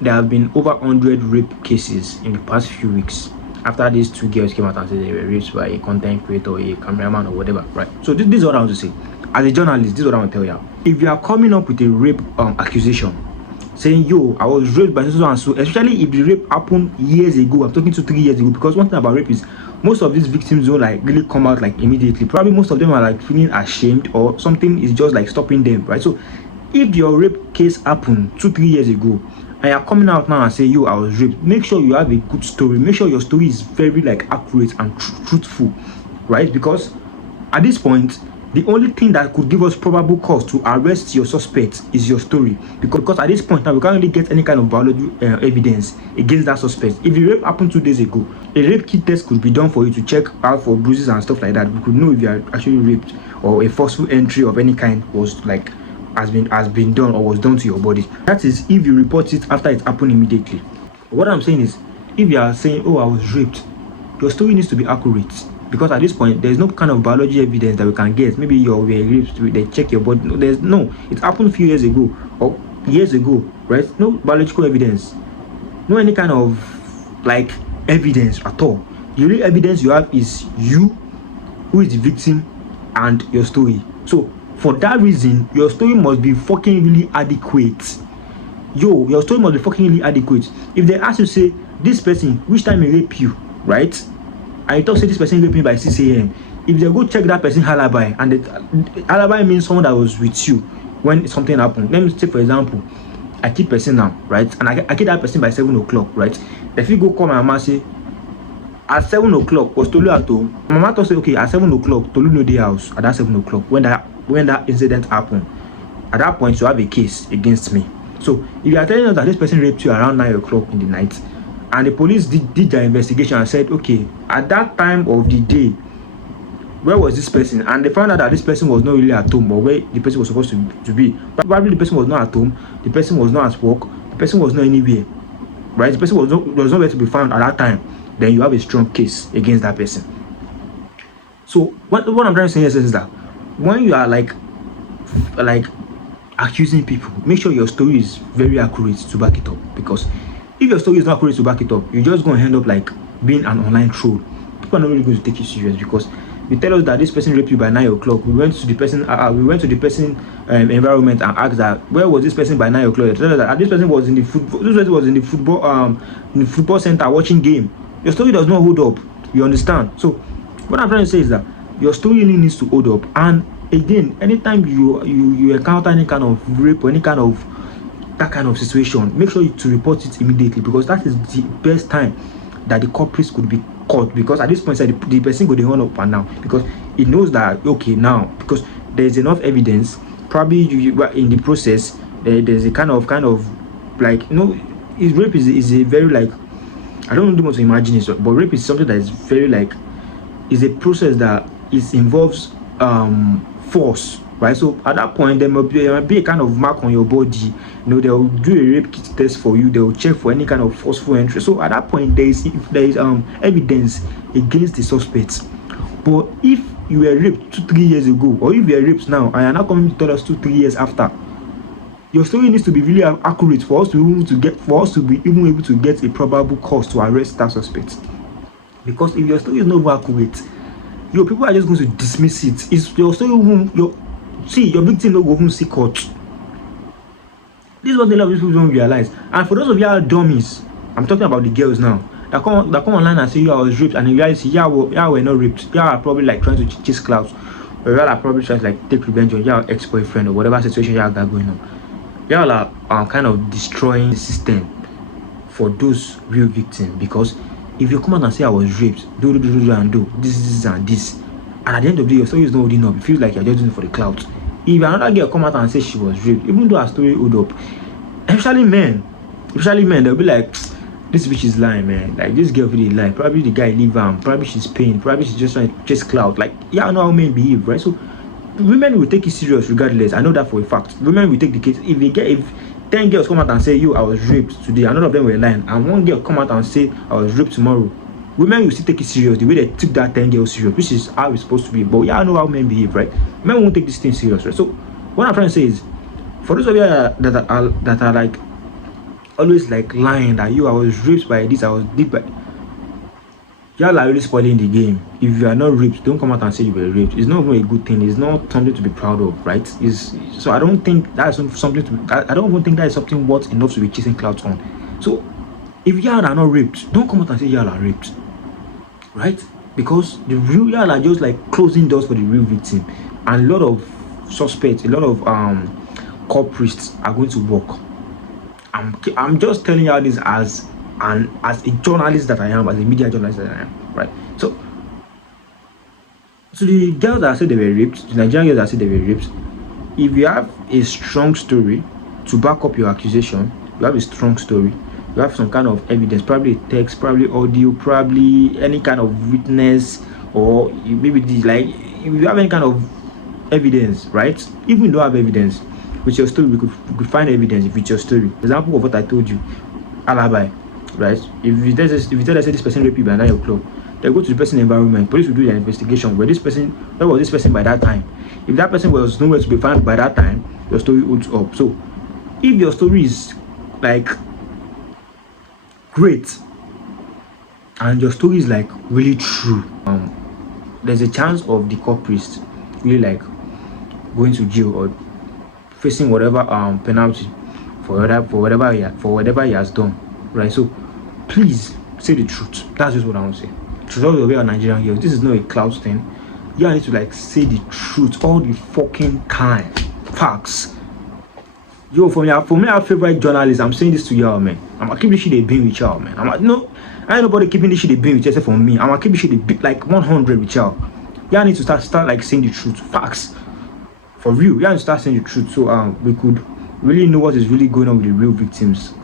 there have been over 100 rape cases in the past few weeks after these two girls came out and said they were raped by a content creator, a cameraman, or whatever, right? So this is what I want to say. As a journalist, this is what I want to tell you. If you are coming up with a rape accusation, saying, yo, I was raped by so and so, especially if the rape happened years ago, I'm talking 2-3 years ago, because one thing about rape is most of these victims don't like really come out like immediately. Probably most of them are like feeling ashamed, or something is just like stopping them, right? So if your rape case happened 2-3 years ago and you're coming out now and say, yo, I was raped, make sure you have a good story. Make sure your story is very like accurate and truthful, right? Because at this point, the only thing that could give us probable cause to arrest your suspect is your story. Because at this point now, we can't really get any kind of biology evidence against that suspect. If the rape happened 2 days ago, a rape kit test could be done for you to check out for bruises and stuff like that. We could know if you are actually raped, or a forceful entry of any kind was like has been done or was done to your body. That is if you report it after it happened immediately. What I'm saying is, if you are saying, oh, I was raped, your story needs to be accurate. Because at this point, there's no kind of biology evidence that we can get. Maybe you were raped, they check your body. No, it happened a few years ago or years ago, right? No biological evidence, no any kind of like evidence at all. The only evidence you have is you, who is the victim, and your story. So for that reason, your story must be fucking really adequate. Your story must be fucking really adequate. If they ask you, say, this person, which time he raped you, right? And you talk, say, this person raped me by 6 a.m. If they go check that person's alibi, and the alibi means someone that was with you when something happened. Let me say, for example, I keep person now, right? And I keep that person by 7 o'clock, right? If you go call my mama, say, at 7 o'clock, was Tolu at home? My mama to say, okay, at 7 o'clock, Tolu know the house at that 7 o'clock when that incident happened. At that point, you have a case against me. So if you are telling us that this person raped you around 9 o'clock in the night, and the police did their investigation and said, okay, at that time of the day, where was this person? And they found out that this person was not really at home, or where the person was supposed to be. Probably the person was not at home, the person was not at work, the person was not anywhere, right? The person was nowhere to be found at that time. Then you have a strong case against that person. So what I'm trying to say is that when you are like accusing people, make sure your story is very accurate to back it up. Because if your story is not accurate to back it up, you're just going to end up like being an online troll. People are not really going to take you serious, because you tell us that this person raped you by 9 o'clock. We went to the person environment and asked that, where was this person by 9 o'clock? They tell us that this person was in the football center watching game. Your story does not hold up. You understand? So what I'm trying to say is that your story really needs to hold up. And again, anytime you encounter any kind of rape or any kind of that kind of situation, make sure to report it immediately, because that is the best time that the culprits could be caught. Because at this point, the person could run up and now, because it knows that, okay, now because there's enough evidence, probably you in the process, there's a kind of like, rape is a very like, I don't know what to imagine it, but rape is something that is very like, is a process that involves force, right? So at that point, there might be a kind of mark on your body. They'll do a rape kit test for you. They'll check for any kind of forceful entry. So at that point, there is evidence against the suspects. But if you were raped 2-3 years ago, or if you are raped now and you're not coming to tell us 2-3 years after, your story needs to be really accurate for us to be able to get a probable cause to arrest that suspect. Because if your story is not accurate, your people are just going to dismiss it. It's your story your victim no go even see court. This is what a lot of people don't realize. And for those of you who are dummies, I'm talking about the girls now, that come online and say, I was raped, and in reality, we're not raped. Are probably like trying to chase clouds, or y'all are probably trying to like take revenge on your ex-boyfriend or whatever situation y'all got going on. Y'all are kind of destroying the system for those real victims. Because if you come out and say I was raped, do and do this and this, and at the end of the day your story is not holding up, it feels like you're just doing it for the clout. If another girl come out and say she was raped, even though her story hold up, especially men, they'll be like, this bitch is lying, man. Like, this girl really lie. Probably the guy leave her, probably she's paying, probably she's just trying to chase clout. Like, I know how men behave, right? So women will take it serious regardless. I know that for a fact. Women will take the case. If 10 girls come out and say, I was raped today, and none of them were lying, and one girl come out and say I was raped tomorrow, women will still take it serious the way they took that 10 girls serious, which is how it's supposed to be. But I know how men behave, right? Men won't take this thing serious, right? So what I'm trying to say is, for those of you that are like always like lying that I was raped by this, I was did by. Y'all are really spoiling the game. If you are not raped, don't come out and say you were raped. It's not even a good thing. It's not something to be proud of, right? So I don't think that is something to. I don't even think that is something worth enough to be chasing clouds on. So if y'all are not raped, don't come out and say y'all are raped, right? Because the real y'all are just like closing doors for the real victim, and a lot of suspects, a lot of culprits are going to work. I'm just telling y'all this as a journalist that I am, as a media journalist that I am, right? So the girls that said they were raped, the Nigerian girls that said they were raped, if you have a strong story to back up your accusation, you have a strong story, you have some kind of evidence, probably a text, probably audio, probably any kind of witness, or maybe like if you have any kind of evidence, right? Even if you don't have evidence with your story, we could find evidence with your story. Example of what I told you, alibi, right? If you tell us say this person raped you by 9 o'clock, they go to the person's environment, police will do their investigation. Where was this person by that time? If that person was nowhere to be found by that time, your story holds up. So if your story is like great and your story is like really true, there's a chance of the culprit really like going to jail or facing whatever penalty for whatever he has done, right? So please say the truth. That's just what I want to say. To all the way on Nigerian girls, this is not a clout thing. You need to like say the truth, all the fucking kind facts. Yo, for me, our favorite journalist, I'm saying this to y'all, man. I'm gonna keep this shit they been with y'all, man. I ain't nobody keeping this shit they been with except for me. I'm gonna keep this shit they be like 100 with y'all. Y'all need to start like saying the truth, facts. For real, y'all need to start saying the truth so we could really know what is really going on with the real victims.